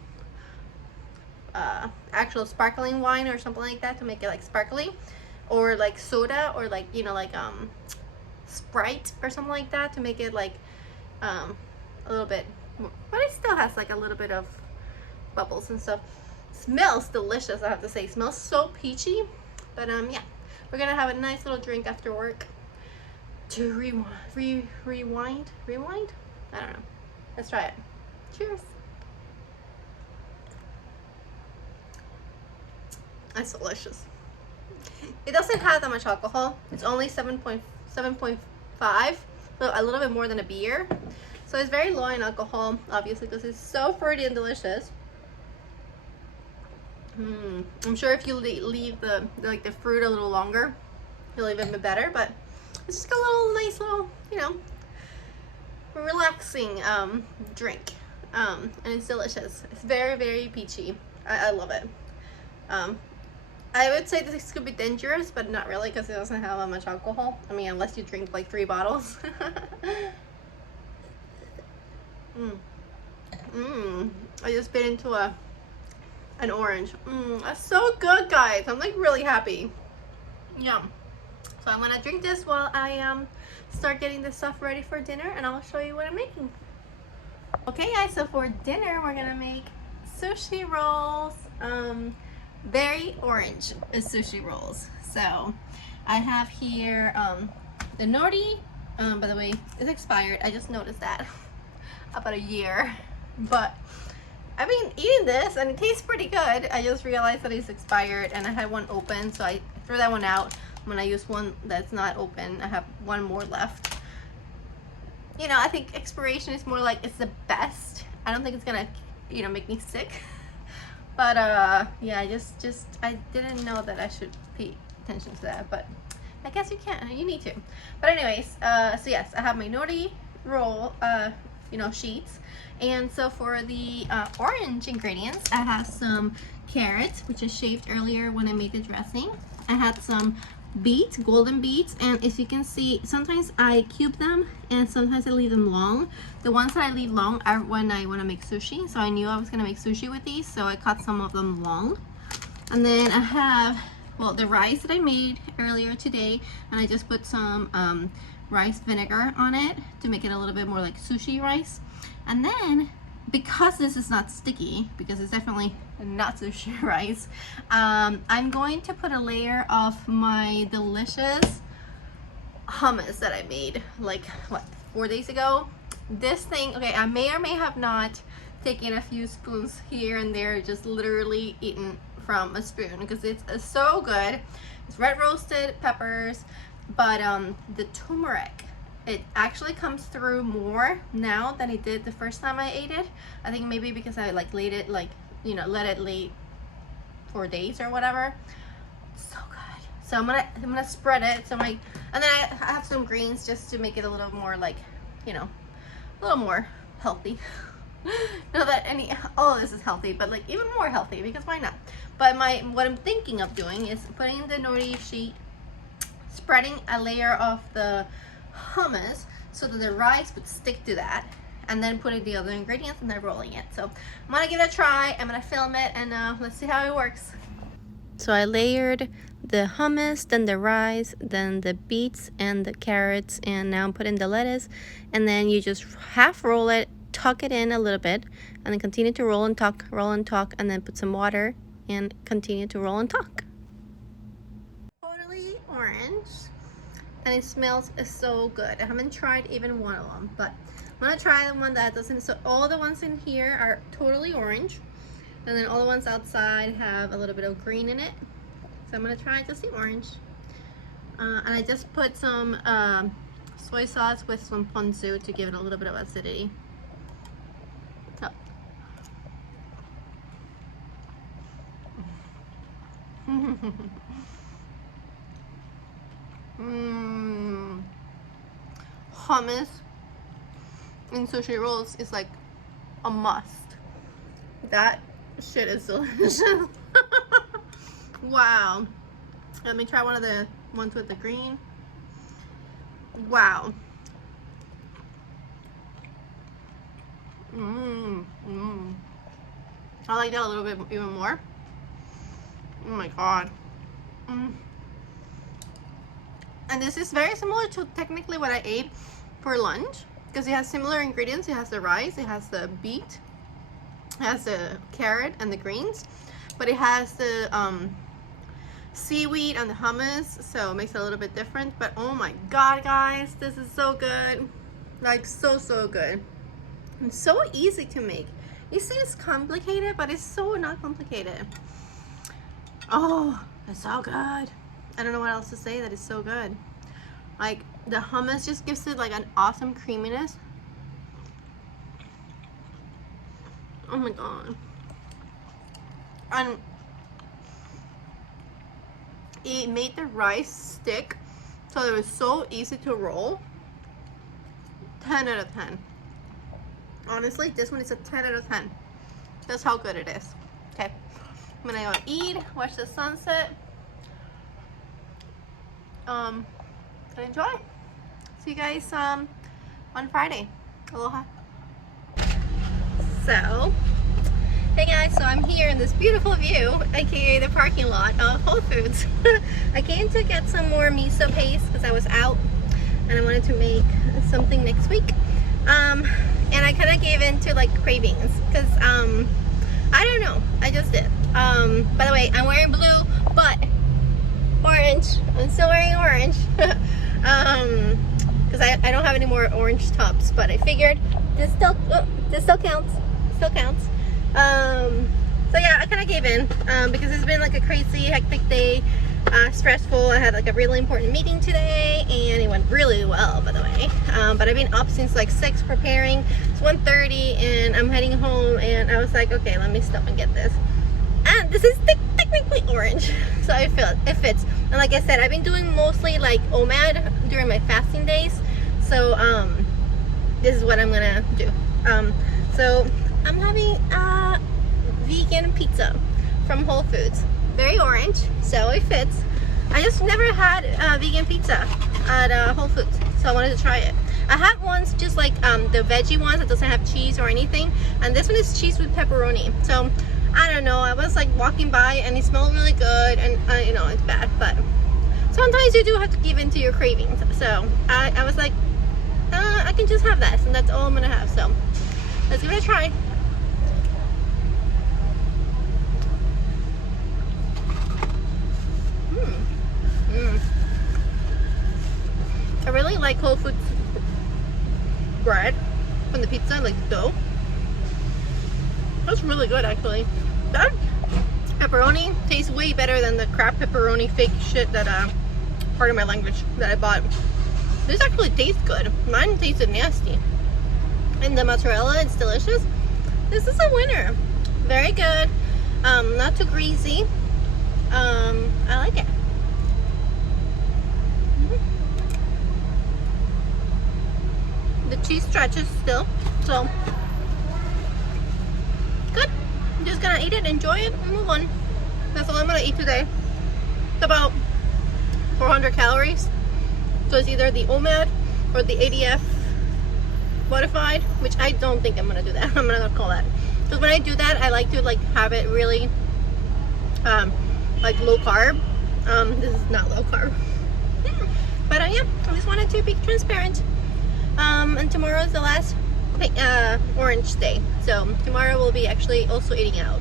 actual sparkling wine or something like that to make it like sparkly, or like soda, or like, you know, like Sprite or something like that to make it like a little bit more, but it still has like a little bit of bubbles and stuff. Smells delicious, I have to say. Smells so peachy. But yeah, we're gonna have a nice little drink after work to rewind. I don't know. Let's try it. Cheers. That's delicious. It doesn't have that much alcohol. It's only 7.5, so a little bit more than a beer. So it's very low in alcohol, obviously, because it's so fruity and delicious. I'm sure if you leave the like the fruit a little longer, it'll even be better. But it's just a little nice little, you know, relaxing drink. And it's delicious. It's very, very peachy. I love it. I would say this could be dangerous, but not really, because it doesn't have that much alcohol. I mean, unless you drink like 3 bottles. I just bit into an orange. That's so good, guys. I'm like really happy. Yum. So I'm gonna drink this while I start getting this stuff ready for dinner, and I'll show you what I'm making. Okay, guys. So for dinner, we're gonna make sushi rolls. Very orange sushi rolls. So I have here the nori. By the way, it's expired. I just noticed that about a year, but I mean, eating this and it tastes pretty good. I just realized that it's expired, and I had one open, so I threw that one out. When I use one that's not open, I have one more left. You know, I think expiration is more like it's the best. I don't think it's gonna, you know, make me sick. But yeah, I didn't know that I should pay attention to that, but I guess you can, you need to. But anyways, so yes, I have my nori roll, you know, sheets. And so for the orange ingredients, I have some carrots, which I shaved earlier when I made the dressing. I had some beets, golden beets, and as you can see, sometimes I cube them and sometimes I leave them long. The ones that I leave long are when I want to make sushi, so I knew I was going to make sushi with these, so I cut some of them long. And then I have, well, the rice that I made earlier today, and I just put some rice vinegar on it to make it a little bit more like sushi rice. And then, because this is not sticky, because it's definitely not sushi rice, I'm going to put a layer of my delicious hummus that I made like, what, 4 days ago. This thing, okay, I may or may have not taken a few spoons here and there, just literally eaten from a spoon, because it's so good. It's red roasted peppers, but the turmeric, it actually comes through more now than it did the first time I ate it. I think maybe because I like laid it, like, you know, let it lay 4 days or whatever. It's so good. So I'm gonna spread it. So and then I have some greens just to make it a little more like, you know, a little more healthy. Not that all of this is healthy, but like even more healthy, because why not? But what I'm thinking of doing is putting the nori sheet, spreading a layer of the hummus so that the rice would stick to that, and then putting the other ingredients and then rolling it. So I'm gonna give it a try. I'm gonna film it, and let's see how it works. So I layered the hummus, then the rice, then the beets and the carrots, and now I'm putting the lettuce, and then you just half roll it, tuck it in a little bit, and then continue to roll and tuck, and then put some water and continue to roll and tuck. Totally orange, and it smells so good. I haven't tried even one of them, but I'm gonna try the one that doesn't. So all the ones in here are totally orange, and then all the ones outside have a little bit of green in it. So I'm gonna try just the orange, and I just put some soy sauce with some ponzu to give it a little bit of acidity. So. Hummus in sushi rolls is like a must. That shit is delicious. Wow. Let me try one of the ones with the green. Wow. I like that a little bit even more. Oh my god. And this is very similar to technically what I ate for lunch, because it has similar ingredients. It has the rice, it has the beet, it has the carrot and the greens, but it has the seaweed and the hummus, so it makes it a little bit different. But oh my god, guys, this is so good. Like so good. It's so easy to make. You see, it's complicated, but it's so not complicated. Oh, it's so good. I don't know what else to say, that is so good. Like, the hummus just gives it like an awesome creaminess. Oh my god. And It made the rice stick, so it was so easy to roll. 10 out of 10. Honestly, this one is a 10 out of 10. That's how good it is. Okay, I'm gonna go eat, watch the sunset, and enjoy. See you guys on Friday. Aloha. So, hey guys, so I'm here in this beautiful view, aka the parking lot of Whole Foods. I came to get some more miso paste because I was out and I wanted to make something next week. And I kind of gave in to like cravings because I don't know, I just did. By the way, I'm wearing blue but orange. I'm still wearing orange because I don't have any more orange tops, but I figured this still counts. Still counts. So yeah, I kind of gave in because it's been like a crazy hectic day, stressful. I had like a really important meeting today and it went really well, by the way. But I've been up since like 6 preparing. It's 1:30 and I'm heading home, and I was like, okay, let me stop and get this. And this is technically orange, so it fits. And like I said, I've been doing mostly like OMAD during my fasting days, so this is what I'm gonna do. So I'm having a vegan pizza from Whole Foods. Very orange, so it fits. I just never had vegan pizza at Whole Foods, so I wanted to try it. I had ones just like the veggie ones that doesn't have cheese or anything, and this one is cheese with pepperoni. So I don't know, I was like walking by and it smelled really good, and you know, it's bad, but sometimes you do have to give in to your cravings. So I was like, I can just have this, and that's all I'm gonna have. So let's give it a try. I really like Whole Foods bread from the pizza, like dough. That's really good, actually. That pepperoni tastes way better than the crap pepperoni fake shit that part of my language that I bought. This actually tastes good. Mine tasted nasty. And the mozzarella, it's delicious. This is a winner. Very good. Not too greasy. I like it. The cheese stretches still, so good. I'm just gonna eat it, enjoy it, and move on. That's all I'm gonna eat today. It's about 400 calories. So it's either the OMAD or the ADF modified, which I don't think I'm gonna do that. I'm not gonna call that, because when I do that, I like to like have it really like low carb. This is not low carb. But yeah, I just wanted to be transparent. And tomorrow is the last orange day, so tomorrow we'll be actually also eating out.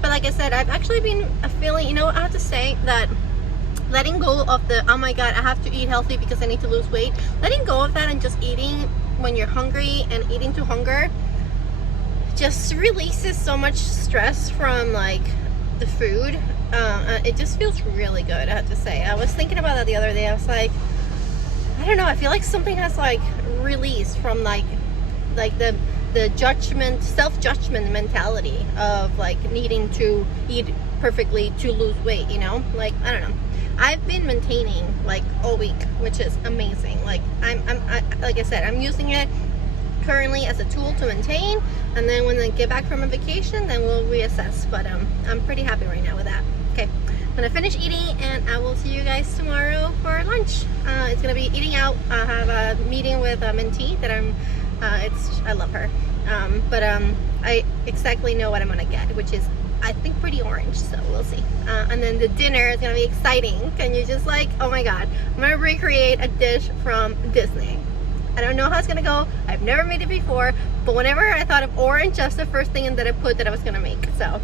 But like I said, I've actually been feeling, you know, I have to say that letting go of the, oh my god, I have to eat healthy because I need to lose weight, letting go of that and just eating when you're hungry and eating to hunger just releases so much stress from like the food. It just feels really good, I have to say. I was thinking about that the other day. I was like, I don't know, I feel like something has like released from like the judgment, self-judgment mentality of like needing to eat perfectly to lose weight, you know? Like, I don't know. I've been maintaining like all week, which is amazing. Like like I said, I'm using it currently as a tool to maintain, and then when I get back from a vacation, then we'll reassess. But I'm pretty happy right now with that. Okay, I'm gonna finish eating and I will see you guys tomorrow for lunch. It's gonna be eating out. I have a meeting with a mentee that I love her, but I exactly know what I'm gonna get, which is I think pretty orange, so we'll see. And then the dinner is gonna be exciting. Can you just like, oh my god, I'm gonna recreate a dish from Disney. I don't know how it's gonna go. I've never made it before, but whenever I thought of orange, that's the first thing that I put that I was gonna make. So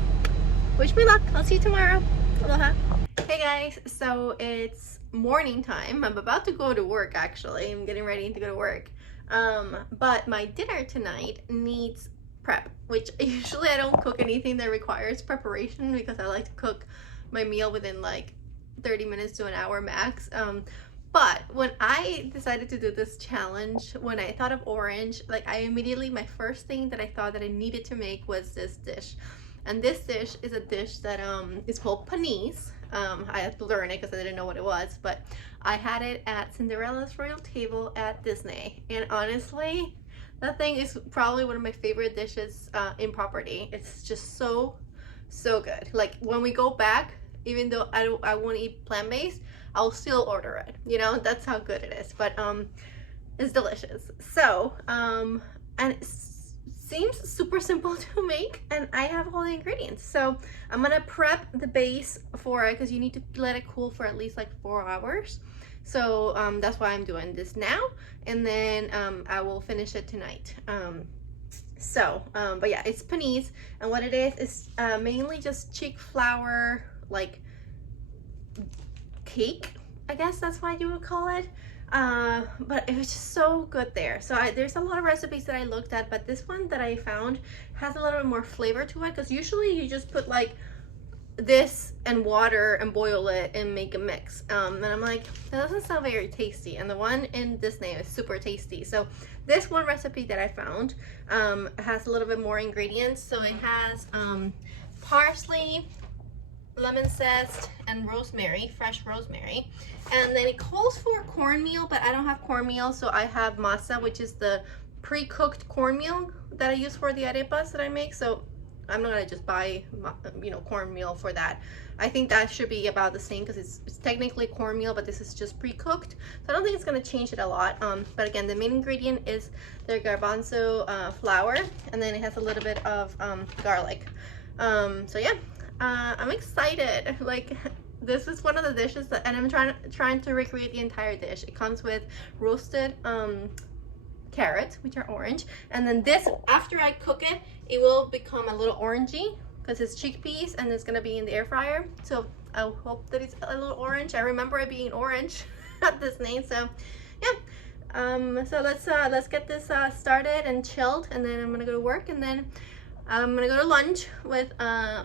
wish me luck. I'll see you tomorrow. Aloha. Hey guys, so it's morning time. I'm about to go to work, actually. I'm getting ready to go to work. But my dinner tonight needs prep, which usually I don't cook anything that requires preparation because I like to cook my meal within like 30 minutes to an hour max. But when I decided to do this challenge, when I thought of orange, like my first thing that I thought that I needed to make was this dish. And this dish is a dish that is called PANISSE. I had to learn it because I didn't know what it was, but I had it at Cinderella's Royal Table at Disney, and honestly, that thing is probably one of my favorite dishes in property. It's just so good. Like when we go back, even though I won't eat plant-based, I'll still order it. You know, that's how good it is. But it's delicious. So and it seems super simple to make, and I have all the ingredients. So I'm gonna prep the base for it because you need to let it cool for at least like 4 hours. So that's why I'm doing this now, and then I will finish it tonight. But yeah, it's panisse, and what it is mainly just chick flour, like cake, I guess that's what you would call it. But it was just so good there. So there's a lot of recipes that I looked at, but this one that I found has a little bit more flavor to it, because usually you just put like this and water and boil it and make a mix, and I'm like, that doesn't sound very tasty, and the one in Disney is super tasty. So this one recipe that I found has a little bit more ingredients. So it has parsley, lemon zest, and rosemary, fresh rosemary, and then it calls for cornmeal, but I don't have cornmeal, so I have masa, which is the pre-cooked cornmeal that I use for the arepas that I make. So I'm not gonna just buy, you know, cornmeal for that. I think that should be about the same because it's technically cornmeal, but this is just pre-cooked, so I don't think it's gonna change it a lot. But again, the main ingredient is the garbanzo flour, and then it has a little bit of garlic. So yeah, I'm excited. Like, this is one of the dishes that, and I'm trying to recreate the entire dish. It comes with roasted carrots, which are orange, and then this, after I cook it, it will become a little orangey because it's chickpeas and it's gonna be in the air fryer. So I hope that it's a little orange. I remember it being orange at Disney. So yeah, so let's get this started and chilled, and then I'm gonna go to work, and then I'm gonna go to lunch with a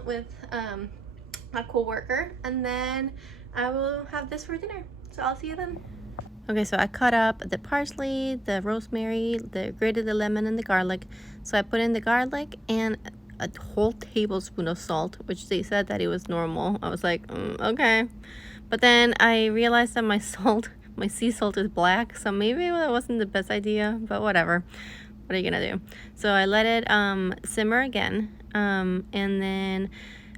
co-worker, and then I will have this for dinner. So I'll see you then. Okay, so I cut up the parsley, the rosemary, grated the lemon, and the garlic. So I put in the garlic and a whole tablespoon of salt, which they said that it was normal. I was like, okay. But then I realized that my sea salt is black, so maybe that wasn't the best idea, but whatever. What are you gonna do? So I let it simmer again, and then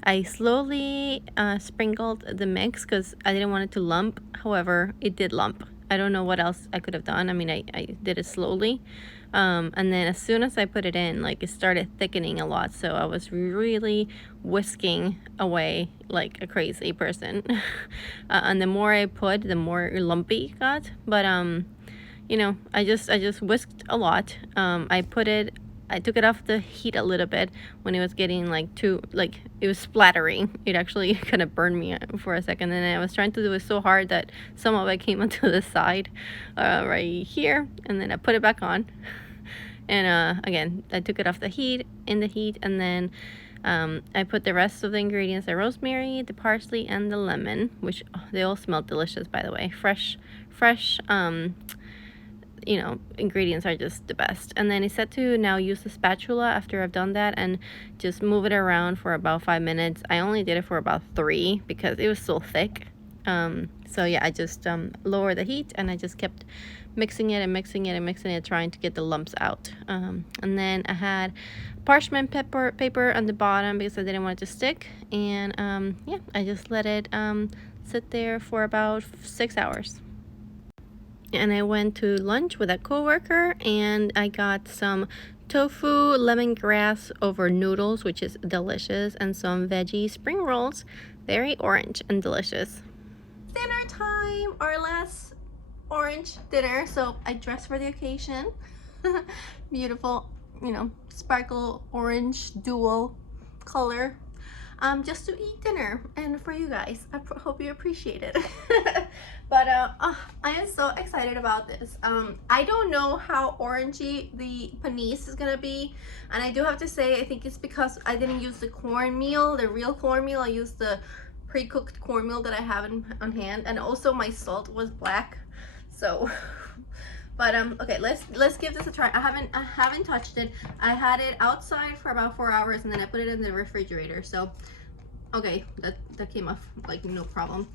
I slowly sprinkled the mix because I didn't want it to lump. However, it did lump. I don't know what else I could have done. I mean, I did it slowly. And then as soon as I put it in, like, it started thickening a lot. So I was really whisking away like a crazy person. And the more I put, the more lumpy it got. But, you know, I just whisked a lot. I took it off the heat a little bit when it was getting like it was splattering. It actually kind of burned me for a second, and I was trying to do it so hard that some of it came onto the side right here, and then I put it back on. And again, I took it off the heat, and then I put the rest of the ingredients, the rosemary, the parsley, and the lemon, which they all smell delicious, by the way. Fresh you know, ingredients are just the best. And then it's set to now use the spatula after I've done that and just move it around for about 5 minutes. I only did it for about 3 because it was so thick. So yeah, I just lowered the heat, and I just kept mixing it, trying to get the lumps out. And then I had parchment paper on the bottom because I didn't want it to stick. And yeah, I just let it sit there for about 6 hours. And I went to lunch with a coworker, and I got some tofu lemongrass over noodles, which is delicious, and some veggie spring rolls, very orange and delicious. Dinner time, our last orange dinner. So I dressed for the occasion. Beautiful, you know, sparkle orange dual color. Just to eat dinner and for you guys. I hope you appreciate it. But I am so excited about this. I don't know how orangey the panisse is gonna be, and I do have to say I think it's because I didn't use the cornmeal, the real cornmeal. I used the pre-cooked cornmeal that I have on hand, and also my salt was black. So but okay, let's give this a try. I haven't touched it. I had it outside for about 4 hours, and then I put it in the refrigerator. So Okay, that came off like no problem.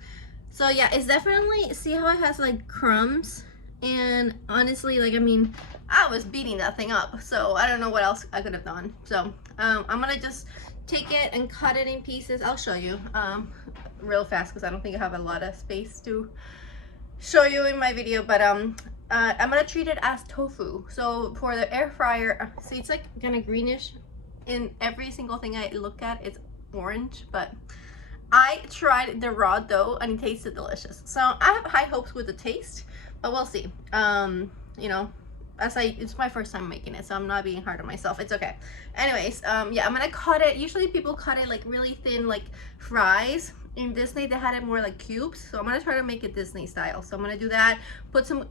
So yeah, it's definitely, see how it has like crumbs, and honestly, like, I mean, I was beating that thing up, so I don't know what else I could have done. So I'm gonna just take it and cut it in pieces. I'll show you real fast because I don't think I have a lot of space to show you in my video, but I'm gonna treat it as tofu. So for the air fryer, see, it's like kind of greenish in every single thing I look at. It's orange, but I tried the raw dough and it tasted delicious. So I have high hopes with the taste, but we'll see. You know, it's my first time making it, so I'm not being hard on myself. It's okay. Anyways, yeah, I'm gonna cut it. Usually people cut it like really thin, like fries. In Disney they had it more like cubes, so I'm gonna try to make it Disney style. So I'm gonna do that, put some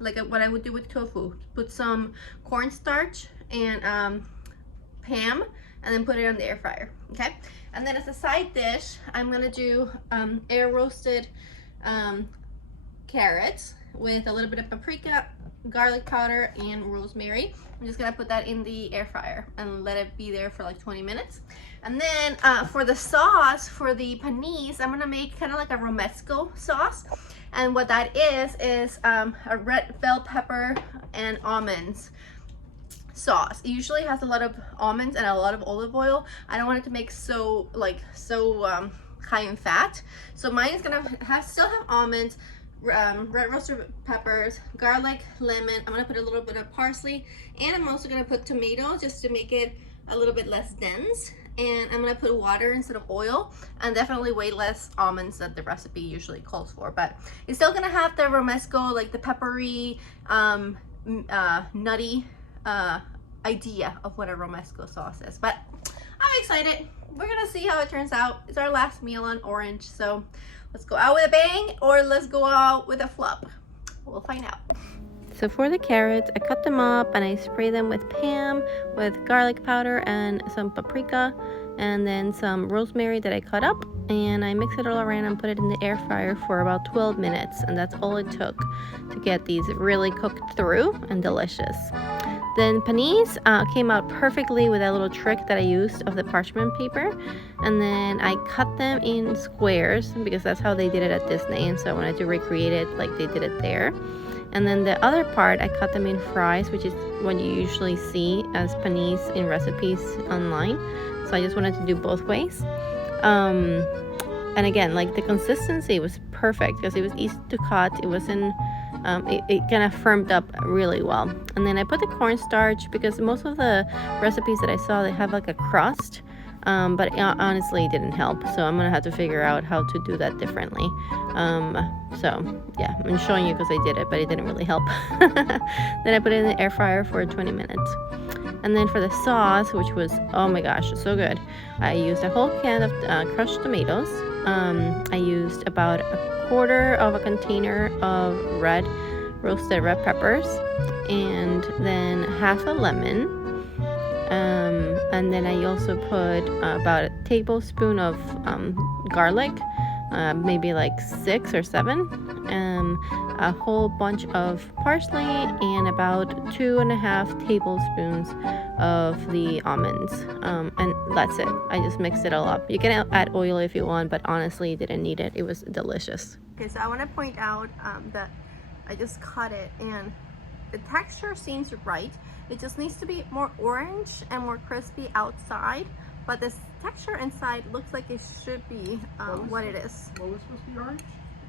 like what I would do with tofu, put some cornstarch and Pam, and then put it on the air fryer. Okay, and then as a side dish, I'm gonna do air roasted carrots with a little bit of paprika, garlic powder, and rosemary. I'm just gonna put that in the air fryer and let it be there for like 20 minutes. And then for the sauce, for the panisse, I'm gonna make kind of like a romesco sauce. And what that is a red bell pepper and almonds sauce. It usually has a lot of almonds and a lot of olive oil. I don't want it to make so high in fat. So mine is gonna still have almonds, red roasted peppers, garlic, lemon. I'm gonna put a little bit of parsley, and I'm also gonna put tomatoes just to make it a little bit less dense. And I'm gonna put water instead of oil, and definitely way less almonds that the recipe usually calls for. But it's still gonna have the romesco, like the peppery, nutty idea of what a romesco sauce is. But I'm excited. We're gonna see how it turns out. It's our last meal on orange, so let's go out with a bang or let's go out with a flop. We'll find out. So for the carrots, I cut them up and I spray them with Pam, with garlic powder and some paprika, and then some rosemary that I cut up, and I mix it all around and put it in the air fryer for about 12 minutes, and that's all it took to get these really cooked through and delicious. Then panisse came out perfectly with that little trick that I used of the parchment paper, and then I cut them in squares because that's how they did it at Disney, and so I wanted to recreate it like they did it there. And then the other part, I cut them in fries, which is what you usually see as panisse in recipes online. So I just wanted to do both ways. And again, like the consistency was perfect because it was easy to cut. It wasn't, it kind of firmed up really well. And then I put the cornstarch because most of the recipes that I saw, they have like a crust. But honestly, it didn't help. So I'm gonna have to figure out how to do that differently. So yeah, I'm showing you because I did it, but it didn't really help. Then I put it in the air fryer for 20 minutes. And then for the sauce, which was, oh my gosh, so good, I used a whole can of crushed tomatoes. I used about a quarter of a container of roasted red peppers, and then half a lemon. And then I also put about a tablespoon of garlic, maybe like 6 or 7, a whole bunch of parsley, and about 2.5 tablespoons of the almonds, and that's it. I just mixed it all up. You can add oil if you want, but honestly, you didn't need it. It was delicious. Okay, so I want to point out that I just cut it, and the texture seems right. It just needs to be more orange and more crispy outside, but this texture inside looks like it should be what it is. What was supposed to be orange?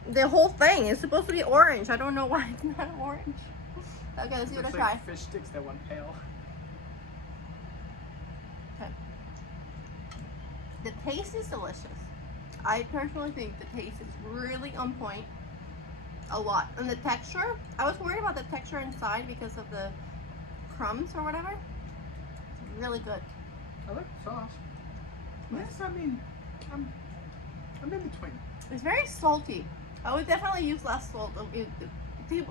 The whole thing is supposed to be orange. I don't know why it's not orange. Okay, let's give it a try. Fish sticks that went pale. Okay. The taste is delicious. I personally think the taste is really on point. A lot. And the texture, I was worried about the texture inside because of the crumbs or whatever. It's really good. I like the sauce. Yes, I mean, I'm in between. It's very salty. I would definitely use less salt. The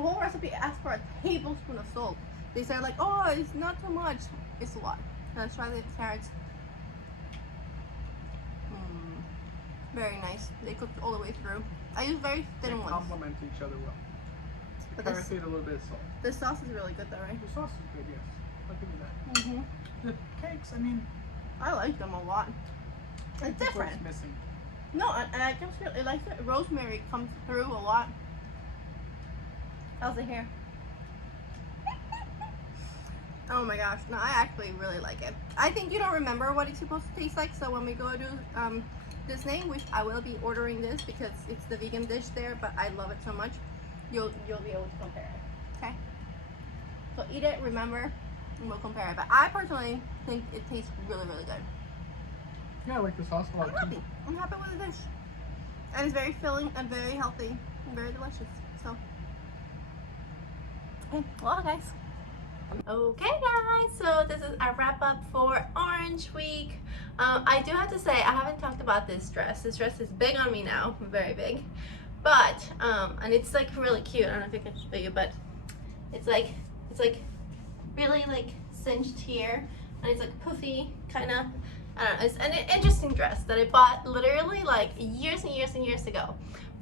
whole recipe asks for a tablespoon of salt. They say like, oh, it's not too much. It's a lot. Let's try the carrots. Very nice. They cooked all the way through. I use very thin ones. They complement each other well. But Carrots need a little bit of salt. The sauce is really good though, right? The sauce is good, yes. I'll give you that. The cakes, I mean, I like them a lot. It's different. What's missing? No, and I just feel it like the rosemary comes through a lot. How's it here? Oh my gosh, no, I actually really like it. I think you don't remember what it's supposed to taste like, so when we go to Disney, which I will be ordering this because it's the vegan dish there, but I love it so much, you'll be able to compare it. Okay? So eat it, remember, and we'll compare it. But I personally think it tastes really, really good. Yeah, I like the sauce a lot I'm happy. I'm happy with the dish. And it's very filling and very healthy and very delicious. So, okay, well guys. Okay guys, so this is our wrap up for Orange Week. I do have to say, I haven't talked about this dress. This dress is big on me now, very big. But, and it's like really cute. I don't know if I can show you, but it's like really like cinched here. And it's like poofy, kind of. I don't know, it's an interesting dress that I bought literally like years and years and years ago.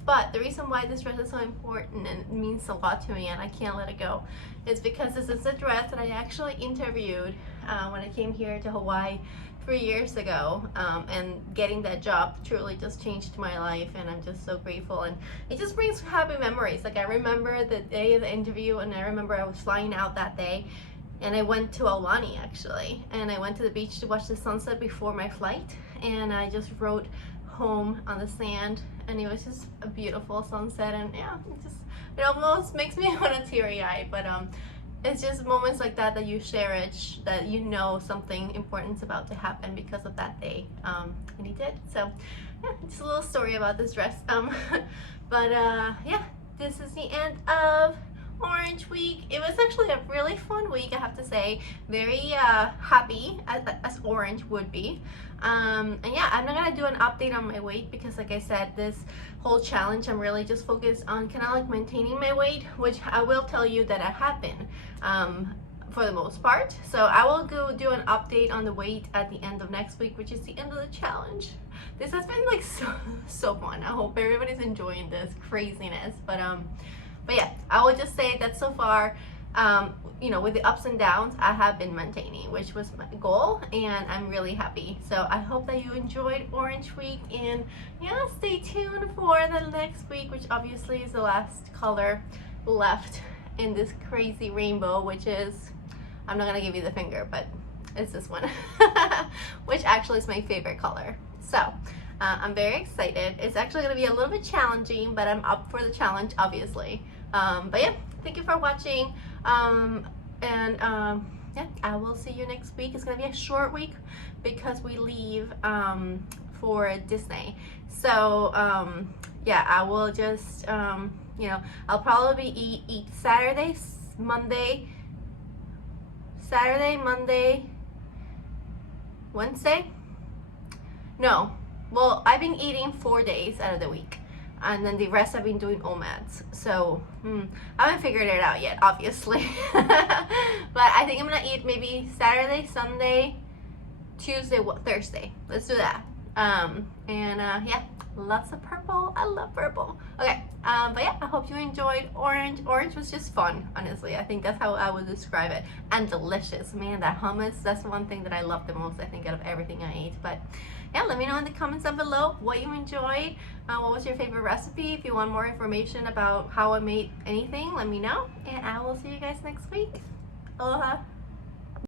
But the reason why this dress is so important and it means a lot to me and I can't let it go is because this is a dress that I actually interviewed when I came here to Hawaii 3 years ago, and getting that job truly just changed my life, and I'm just so grateful, and it just brings happy memories. Like I remember the day of the interview, and I remember I was flying out that day and I went to Aulani actually, and I went to the beach to watch the sunset before my flight, and I just rode home on the sand, and it was just a beautiful sunset. And yeah, it almost makes me want to teary-eyed, but it's just moments like that that you cherish, that you know something important's about to happen because of that day, and it did. So yeah, just a little story about this dress. But yeah, this is the end of Orange Week. It was actually a really fun week, I have to say. Very happy, as orange would be. And yeah, I'm not gonna do an update on my weight because, like I said, this whole challenge I'm really just focused on kind of like maintaining my weight, which I will tell you that I have been for the most part. So I will go do an update on the weight at the end of next week, which is the end of the challenge. This has been like so fun. I hope everybody's enjoying this craziness. But yeah, I would just say that so far, you know, with the ups and downs, I have been maintaining, which was my goal, and I'm really happy. So I hope that you enjoyed Orange Week, and yeah, stay tuned for the next week, which obviously is the last color left in this crazy rainbow, which is, I'm not gonna give you the finger, but it's this one, which actually is my favorite color. So I'm very excited. It's actually gonna be a little bit challenging, but I'm up for the challenge, obviously. But yeah, thank you for watching. Yeah, I will see you next week. It's gonna be a short week because we leave for Disney. So yeah, I will just you know, I'll probably eat Saturday, Monday, Wednesday. No, well, I've been eating 4 days out of the week, and then the rest I've been doing OMADs. So I haven't figured it out yet, obviously. But I think I'm gonna eat maybe Saturday, Sunday, Tuesday, Thursday. Let's do that. Yeah, lots of purple. I love purple. Okay, but yeah, I hope you enjoyed Orange. Orange was just fun, honestly. I think that's how I would describe it. And delicious. Man, that hummus, that's the one thing that I love the most, I think, out of everything I ate. But yeah, let me know in the comments down below what you enjoyed. What was your favorite recipe? If you want more information about how I made anything, let me know. And I will see you guys next week. Aloha.